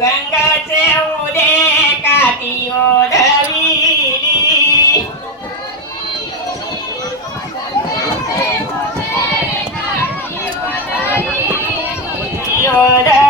ગંગ છે ઉદે કાતીઓ ધવીલી ધવીલી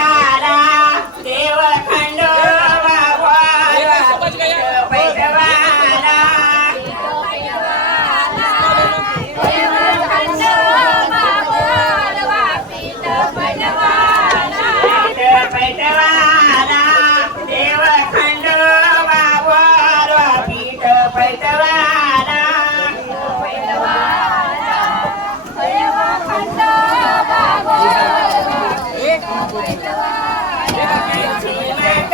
안녕하세요 정말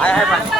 哎哎。